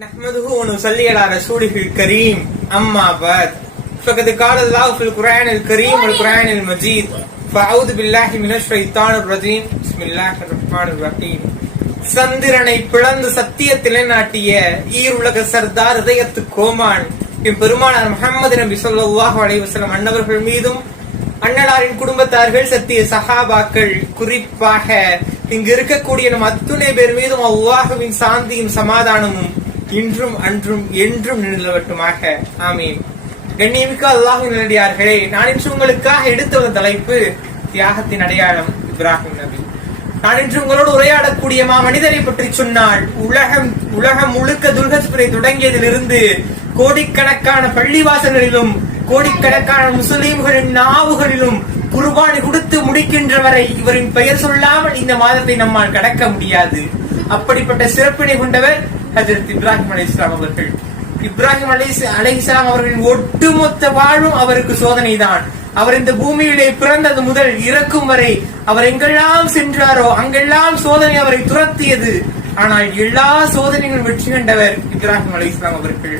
نحمده ونصلي على رسوله الكريم أما بعد فقد قال الله في القرآن الكريم والقرآن المجيد فأعوذ بالله من الشيطان الرجيم بسم الله الرحمن الرحيم சந்திரனை பிளந்து சத்தியத்திலே நாட்டிய ஈருலக சர்தார் இதயத்து கோமான் என் பெருமானார் முகமது நபி ஸல்லல்லாஹு அலைஹி வஸல்லம் அன்னவர்கள் மீதும் அண்ணலாரின் குடும்பத்தார்கள் சத்திய சஹாபாக்கள் குறிப்பாக இங்கு இருக்கக்கூடிய நம் அத்துணை பேர் மீதும் அல்லாஹுவின் சாந்தியும் சமாதானமும் இன்றும் அன்றும் என்றும் நிலவட்டுமாக ஆமீன். கண்ணியமிக்க அல்லாஹின் நல்லடியார்களே நான் இன்று உங்களுக்காக எடுத்து வந்த தலைப்பு தியாகத்தின் அடையாளம் இப்ராஹிம் நபி. நான் இன்று உங்களோடு உரையாடக்கூடிய மா மனிதரை பற்றி சொன்னால் உலகம் உலகம் முழுக்க துல்கஸ்புரை தொடங்கியதிலிருந்து கோடிக்கணக்கான பள்ளிவாசல்களிலும் கோடிக்கணக்கான முஸ்லீம்களின் நாவுகளிலும் குர்பானி கொடுத்து முடிக்கின்ற வரை இவரின் பெயர் சொல்லாமல் இந்த மாதத்தை நம்மால் கடக்க முடியாது. அப்படிப்பட்ட சிறப்பினை கொண்டவர் ஹசரத் இப்ராஹிம் அலி இஸ்லாம் அவர்கள். இப்ராஹிம் அலி அலை இஸ்லாம் அவர்களின் ஒட்டுமொத்த வாழும் அவருக்கு சோதனைதான் அவர் இந்த பூமியிலே பிறந்தது முதல் இறக்கும் வரை அவர் எங்கெல்லாம் சென்றாரோ அங்கெல்லாம் சோதனை அவரை துரத்தியது. ஆனால் எல்லா சோதனைகளும் வெற்றி கண்டவர் இப்ராஹிம் அலி இஸ்லாம் அவர்கள்.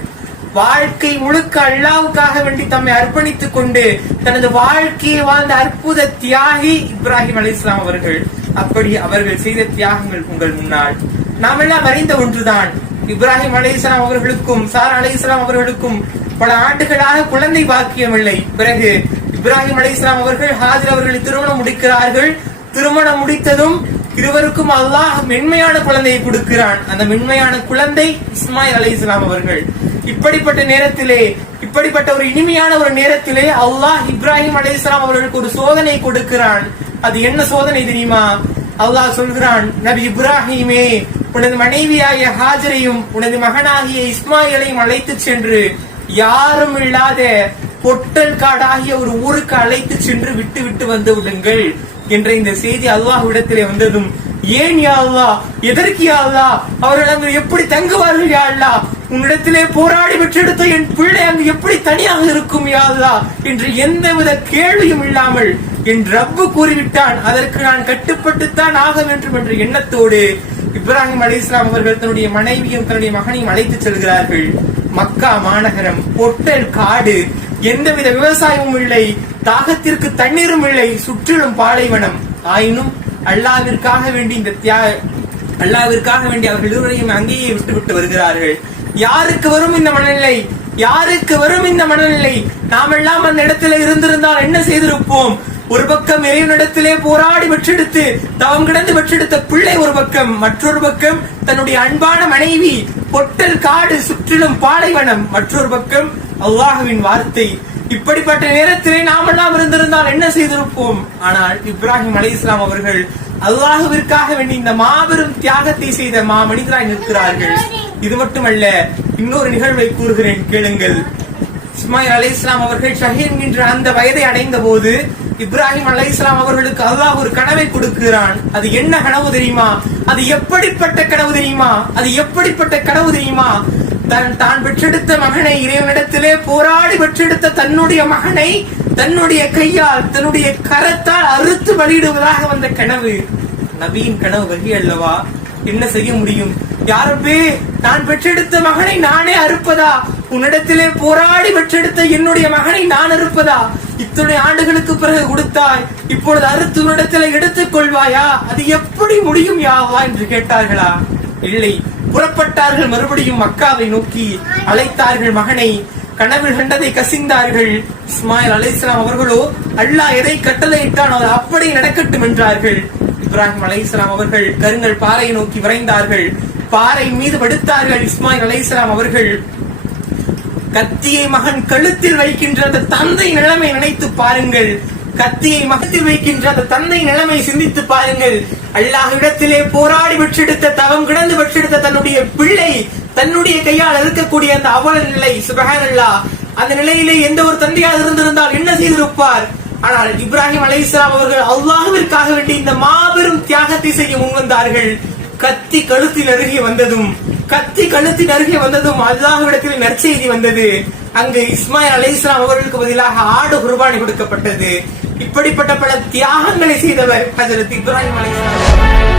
வாழ்க்கை முழுக்க அல்லாவுக்காக வேண்டி தம்மை அர்ப்பணித்துக் கொண்டு தனது வாழ்க்கையை வாழ்ந்த அற்புத தியாகி இப்ராஹிம் அலி இஸ்லாம் அவர்கள். அப்படி அவர்கள் செய்த தியாகங்கள் உங்கள் முன்னால். நாமெல்லாம் அறிந்த ஒன்றுதான். இப்ராஹிம் அலி இஸ்லாம் அவர்களுக்கும் சார் அலி இஸ்லாம் அவர்களுக்கும் பல ஆண்டுகளாக குழந்தை பாக்கியமில்லை பிறகு இப்ராஹிம் அலி இஸ்லாம் அவர்கள் ஹாஜர் அவர்களை திருமணம் முடிக்கிறார்கள். திருமணம் முடித்ததும் இருவருக்கும் அல்லாஹ் மென்மையான குழந்தையை கொடுக்கிறான். அந்த மென்மையான குழந்தை இஸ்மாயில் அலி இஸ்லாம் அவர்கள். இப்படிப்பட்ட நேரத்திலே இப்படிப்பட்ட ஒரு இனிமையான ஒரு நேரத்திலே அல்லாஹ் இப்ராஹிம் அலி இஸ்லாம் அவர்களுக்கு ஒரு சோதனை கொடுக்கிறான். அது என்ன சோதனை தெரியுமா? அல்லாஹ் சொல்கிறான் நபி இப்ராஹிமே உனது மனைவியாகிய ஹாஜரையும் உனது மகனாகிய இஸ்மாயிலையும் அழைத்து சென்று யாரும் இல்லாத பொட்டல் காடாகிய ஒரு ஊருக்கு அழைத்து சென்று விட்டு விட்டு வந்து விடுங்கள் என்ற இந்த செய்தி அல்லாஹ்விடத்திலே வந்ததும் ஏன் யா எதற்கு யாழ்லா அவர்கள் அங்கு எப்படி தங்குவார்கள் யாழ்லா உன்னிடத்திலே போராடி பெற்றெடுத்த என் பிள்ளை அங்கு எப்படி தனியாக இருக்கும் யாழ்லா என்று எந்தவித கேள்வியும் இல்லாமல் என் ரப்பு கூறிவிட்டான் அதற்கு நான் கட்டுப்பட்டுத்தான் ஆக வேண்டும் என்ற எண்ணத்தோடு இப்ராஹிம் அலி இஸ்லாம் அவர்கள் தன்னுடைய மனைவியும் தன்னுடைய மகனையும் அழைத்து செல்கிறார்கள். மக்கா மாநகரம் பொட்டல் காடு எந்தவித விவசாயமும் இல்லை தாகத்திற்கு தண்ணீரும் இல்லை சுற்றிலும் பாலைவனம். ஆயினும் அல்லாவிற்காக வேண்டி இந்த தியாக அல்லாவிற்காக வேண்டி அவர்கள் இருவரையும் அங்கேயே விட்டுவிட்டு வருகிறார்கள். யாருக்கு வரும் இந்த மனநிலை? யாருக்கு வரும் இந்த மனநிலை? நாமெல்லாம் அந்த இடத்துல இருந்திருந்தால் என்ன செய்திருப்போம்? ஒரு பக்கம் இறைவனிடத்திலே போராடி வெற்றெடுத்து தவம் கிடந்து வெற்றெடுத்த பிள்ளை ஒரு பக்கம் மற்றொரு பக்கம் தன்னுடைய அன்பான மனைவி பொட்டல் காடு சுற்றிலும் பாலைவனம் மற்றொரு பக்கம் அல்லாஹுவின் வார்த்தை. இப்படிப்பட்ட நேரத்திலே நாமெல்லாம் இருந்திருந்தால் என்ன செய்திருப்போம்? ஆனால் இப்ராஹிம் அலி இஸ்லாம் அவர்கள் அல்லாஹுவிற்காக வேண்டி இந்த மாபெரும் தியாகத்தை செய்த மா மனிதராய் நிற்கிறார்கள். இது மட்டுமல்ல இன்னொரு நிகழ்வை கூறுகிறேன் கேளுங்கள். இஸ்மாயில் அலி இஸ்லாம் அவர்கள் ஷஹீர் என்கின்ற அந்த வயதை அடைந்த போது இப்ராஹிம் அலை இஸ்லாம் அவர்களுக்கு அல்லாஹ் ஒரு கனவை கொடுக்கிறான். அது என்ன கனவு தெரியுமா? அது எப்படிப்பட்ட கனவு தெரியுமா? அது எப்படிப்பட்ட கனவு தெரியுமா? தன் தான் பெற்றெடுத்த மகனை இறைவனிடத்திலே போராடி பெற்றெடுத்த தன்னுடைய மகனை தன்னுடைய கையால் தன்னுடைய கரத்தால் அறுத்து வெளியிடுவதாக வந்த கனவு. நபியின் கனவு வகி அல்லவா? என்ன செய்ய முடியும்? யாரப்பே நான் பெற்றெடுத்த மகனை நானே அறுப்பதா? உன்னிடத்திலே போராடி பெற்றெடுத்த என்னுடைய மகனை நான் அறுப்பதா? இத்தனை ஆண்டுகளுக்கு பிறகு கொடுத்தாய். இப்பொழுது அறுத்து எடுத்துக் கொள்வாயா? அது எப்படி முடியும் யாவா என்று கேட்டார்களா? இல்லை புறப்பட்டார்கள் மறுபடியும் மக்காவை நோக்கி அழைத்தார்கள் மகனை. கனவில் கண்டதை கசிந்தார்கள். இஸ்மாயில் அலை இஸ்லாம் அவர்களோ அல்லாஹ் எதை கட்டளையிட்டான் அது அப்படி நடக்கட்டும் என்றார்கள். இப்ராஹிம் அலை இஸ்லாம் அவர்கள் கருங்கள் பாறையை நோக்கி விரைந்தார்கள். பாறை மீது படுத்தார்கள் இஸ்மாயில் அலை இஸ்லாம் அவர்கள். கத்தியை மகன் கழுத்தில் வைக்கின்ற அந்த தந்தை நிலைமை நினைத்து பாருங்கள். கத்தியை மகத்தில் வைக்கின்ற அந்த தந்தை நிலைமை சிந்தித்து பாருங்கள். அல்லாஹ்விடத்திலே போராடி பெற்றெடுத்த தவம் கிடந்து பெற்றெடுத்த தன்னுடைய பிள்ளை தன்னுடைய கையால் இருக்கக்கூடிய அந்த அவல நிலை சுபஹான் அந்த நிலையிலே எந்த ஒரு தந்தையாக இருந்திருந்தால் என்ன செய்திருப்பார்? ஆனால் இப்ராஹிம் அலை இஸ்லாம் அவர்கள் அல்லாஹுவிற்காக வேண்டி இந்த மாபெரும் தியாகத்தை செய்ய முன்வந்தார்கள். கத்தி கழுத்தில் அருகே வந்ததும் கத்தி கழுத்தின் அருகே வந்ததும் அல்லாஹ்விடத்தில் நற்செய்தி வந்தது. அங்கு இஸ்மாயில் அலி இஸ்லாம் அவர்களுக்கு பதிலாக ஆடு குர்பானி கொடுக்கப்பட்டது. இப்படிப்பட்ட பல தியாகங்களை செய்தவர் ஹஜரத் இப்ராஹிம் இஸ்லாம்